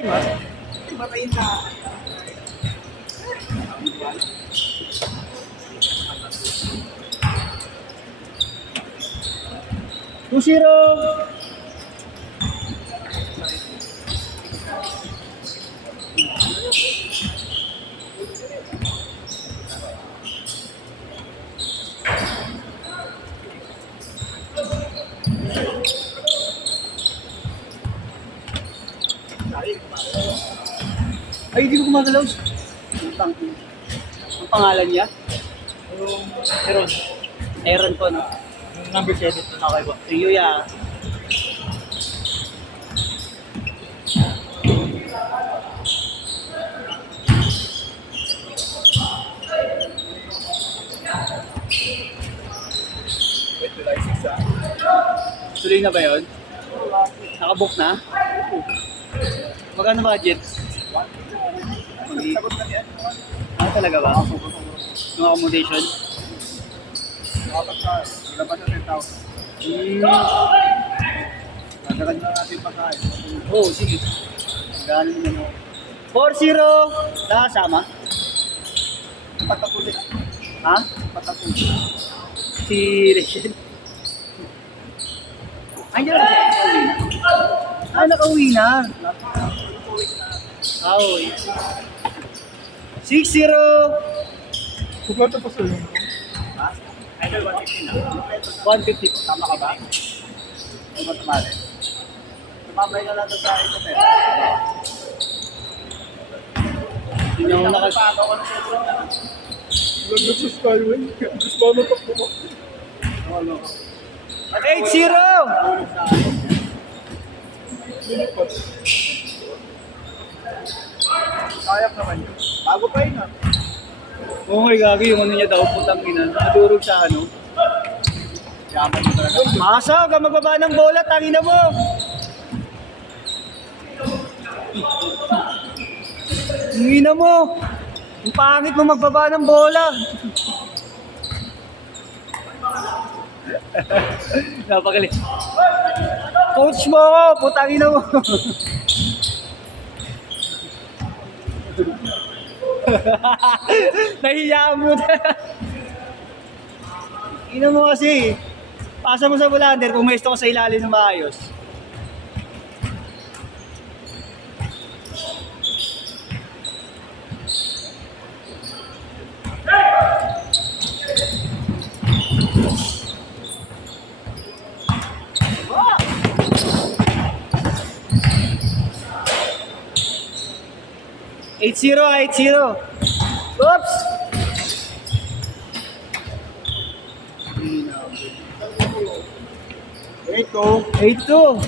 Ay, mas. Patayin na. 2-0. Ay, hindi ko gumagalaw. Ang pangalan niya? Yung Aaron. Aaron po, no? Yung number 7. Okay po. Rio ya. Wait, July 6 ah. Tuloy na ba yun? Nakabook na? Magkano budget? Sagot na yan. Ah, talaga ba? Yung accommodation? Dapat na. Ilabas na 10,000. Nadagan na natin pagkain. Oo, sige. Gano'n naman ako. 4-0! Nakasama? Patapusin. Ha? Patapusin. Si Rachel? Ay, dyan na siya. Ah, nakauwi na. Ah, uy. 6-0! Kukwento pa sa yun. Ha? Idol 150 na. 150 po. Tama ka ba? O ba tumali? Tumambay ka lang doon sa ito, pero. Hindi na ako nakas... Paano ko na sobrang na. Ganda sa Skyway. Gusto mo takbo mo. Ano? 8-0! Kaya naman yun. Bago pa yun ah. Oo nga, gagi. Yung ano niya daw, putang ina. Nadurog sa ano. Yaman mo talaga. Masa, ka magbaba ng bola, tangina mo! Tangina mo! Ang pangit mo magbaba ng bola! Napakalit. Coach mo ako, putangina mo! Nahiya mo na. Ina mo kasi. Pasa mo sa bulander, pumesto ko sa ilalim ng maayos. Eight zero. Oops! Ito. 8-2.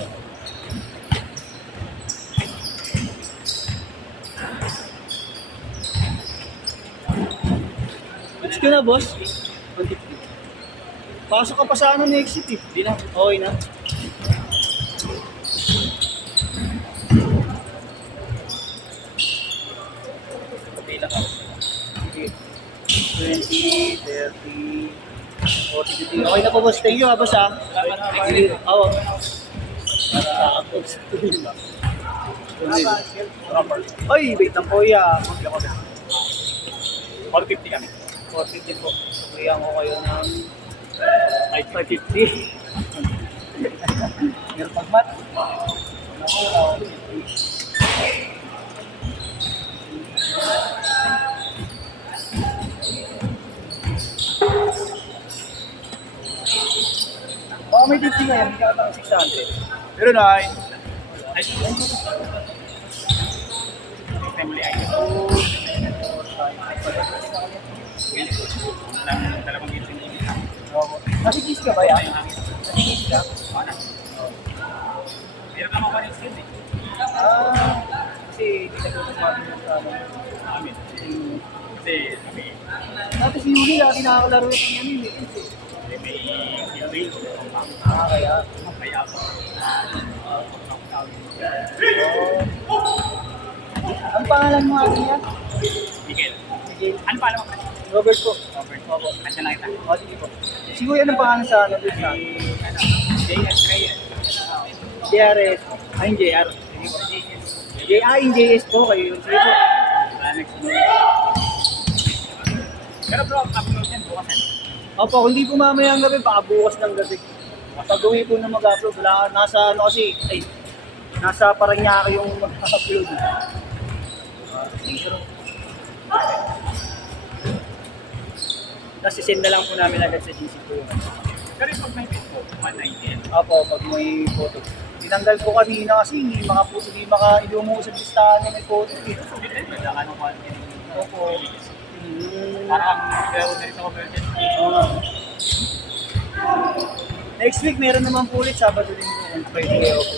What's ka na, boss? 150. Pasok ka pa sa ano next exit eh. Di na. Okay na. Pila ka. 20, 30, 40, 50. Okay na po, boss. Thank you, ha, boss, ha. Oo. Oy, wait lang po, ya. 450 kami. 450 po. Kuya ko kayo ng 550. Meron pagmat. Baka may 50 ngayon, hindi ka ng 600. Pero nine. Ay, family item. Dalawang gising. Nasikis ka ba yan? Nasikis ka? Ano? Meron ka mga panis yun eh. Kasi hindi na ko sa ano. Amin. Kasi kami, Dati si Yuri, lagi nakakalaro yung ano yung Lakers eh. may theory. Kaya. Kaya ako. Ang pangalan mo ate niya? Miguel. Sige. Ano pa alam mo? Robert po. Robert. Opo. Kasi lang kita. O, sige po. Si Kuya, anong pangalan sa ano? Doon sa Ano? J.S. Reyes. JRS. Ay, yung JR. J.S. Yung JS po kayo. Sige po. Next month. Pero bro, upload yan bukas yan. Opo, hindi po mamayang gabi, baka bukas ng gabi. Pag uwi po na mag-upload, wala, nasa ano kasi, ay, nasa Paranaque yung mag-upload. Tapos send na lang po namin agad sa GC po. Pero yung pag may pin po, 190. Opo, pag may photo. Tinanggal ko kanina kasi hindi umuusap listahan na may photo. Eh. Kailangan ng content. Opo. Parang meron na rin sa content. Next week, meron naman po ulit, Sabado din po. Pwede kayo po.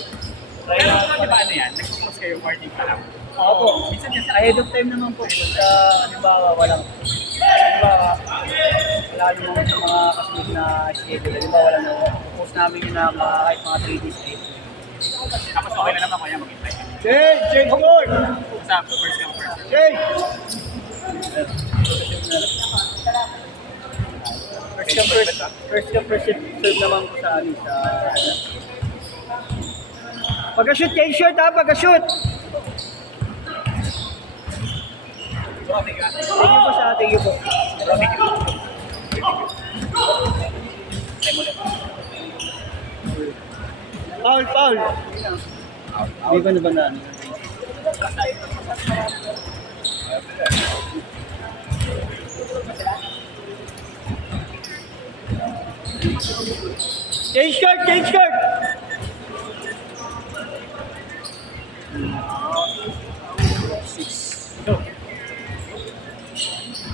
Try Pero na. di ba ano yan? Nag-focus kayo morning pa lang. Opo. Minsan kasi Ahead of time naman po. Sa, halimbawa, halimbawa, wala naman sa mga kasunod na schedule. Halimbawa, wala naman. Post namin yun na kahit mga 3 days late. tapos okay na naman kaya mag-invite kami. Jay Lord! Sa first come first. Jay! First come first serve naman po sa amin sa pag-shoot kayo shoot ha, pag-shoot! Thank you. Thank you po sa ating iyo po. Thank you. Paul! Hindi ba nabanaan? Change shirt!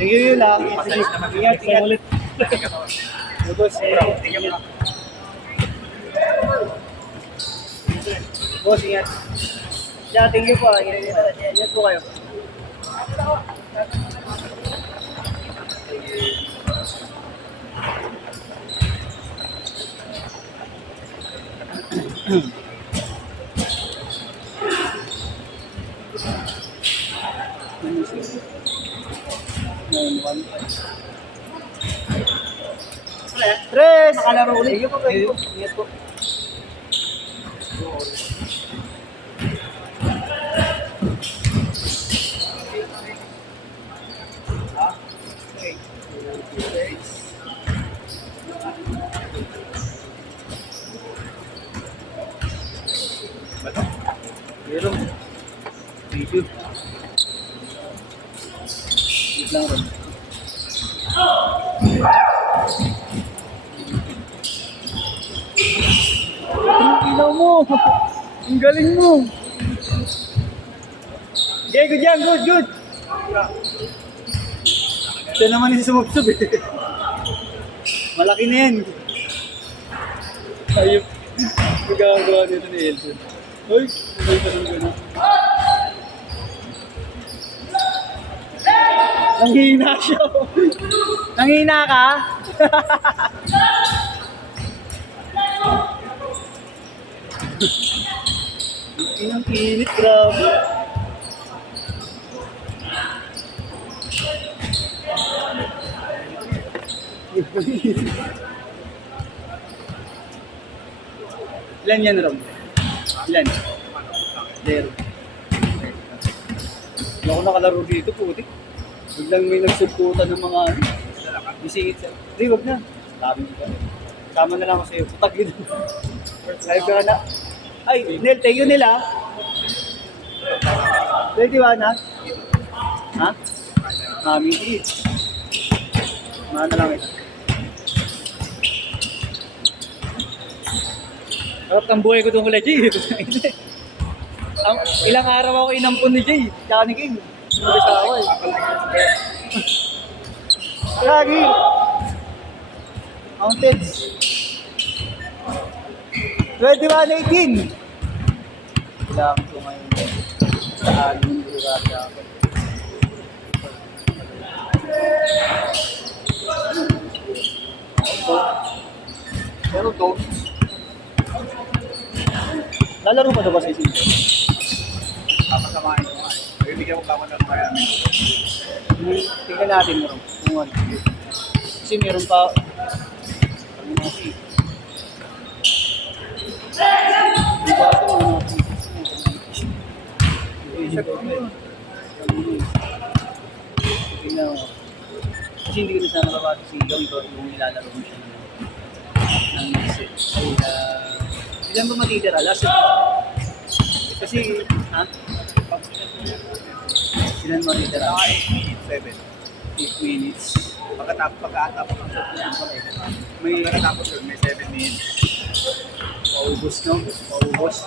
Thank you yun lang. Ingat. Ulit. Boss, Thank you. boss, ingat. Yeah, thank you po. Ingat po kayo. Tres! Nakalaro ulit. Ingat po kayo. Ingat po. Meron. Video. Wait lang rin. Ang ilaw mo! Ang galing mo! Okay, good yan, good! Siya naman yung sumubsob eh. Malaki na yan. Ayop. Magagawa dito ni Elton. Uy, sabay ka ng gano'n. Nanghihina siya. Nanghihina ka? Inang init, grabe. Ilan yan, Rom? Ilan? Zero. Hindi ako nakalaro dito, puti. Biglang may nagsuputan ng mga ano. Bisingit siya. Hindi, wag na. Sabi ko. Sama na lang ako sa'yo. Putag yun. Live ka na. Ay, Nel, tayo nila. Pwede ba na? Ha? Mami, sige. Mana lang ito. Sarap ng buhay ko tungkol kay Jay. Ilang araw ako inampun ni Jay. Tsaka ni King. Hindi sa ako eh. Lagi. Mountains. 21-18. Kailangan ko ngayon. Sa amin. Durada ako. Pero don't. Lalaro pa ito ba sa isin? Papasamahin ko nga. Bibigyan ko pa ako ng kaya. Tingnan natin mo kung ano. Kasi meron pa. Ano kasi? Di ba ito? T-shirt ko yun. Tingnan mo. Kasi hindi ko na sana mabasa si Young ito yung nilalaro mo siya ng message. Ay, ilan ba matitira? Last kasi, ha? Ilan matitira? 7. 8 minutes. Pagkatapos ng shot niya, May pagkatapos yun, may 7 minutes. paubos, no? Paubos.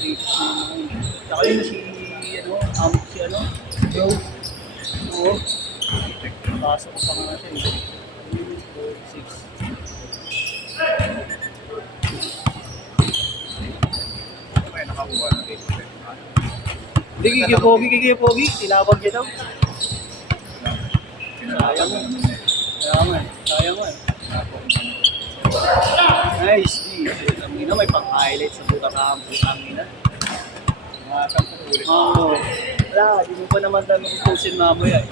Sige. Saka yun si, si Joe. Oo. Pasok pa nga siya. 6. May nakakuha ng 8. Hindi, kikipogi. Tinawag niya daw. Sayang mo. Sayang mo. Nice, G. Ang ina, may pang-highlight sa buta ka ang putang ina. Mga 10 ulit. Oo. Wala, di mo pa naman tayo mag-posin mamaya eh.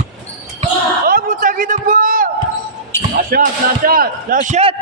Oh, putang ina po! Last shot!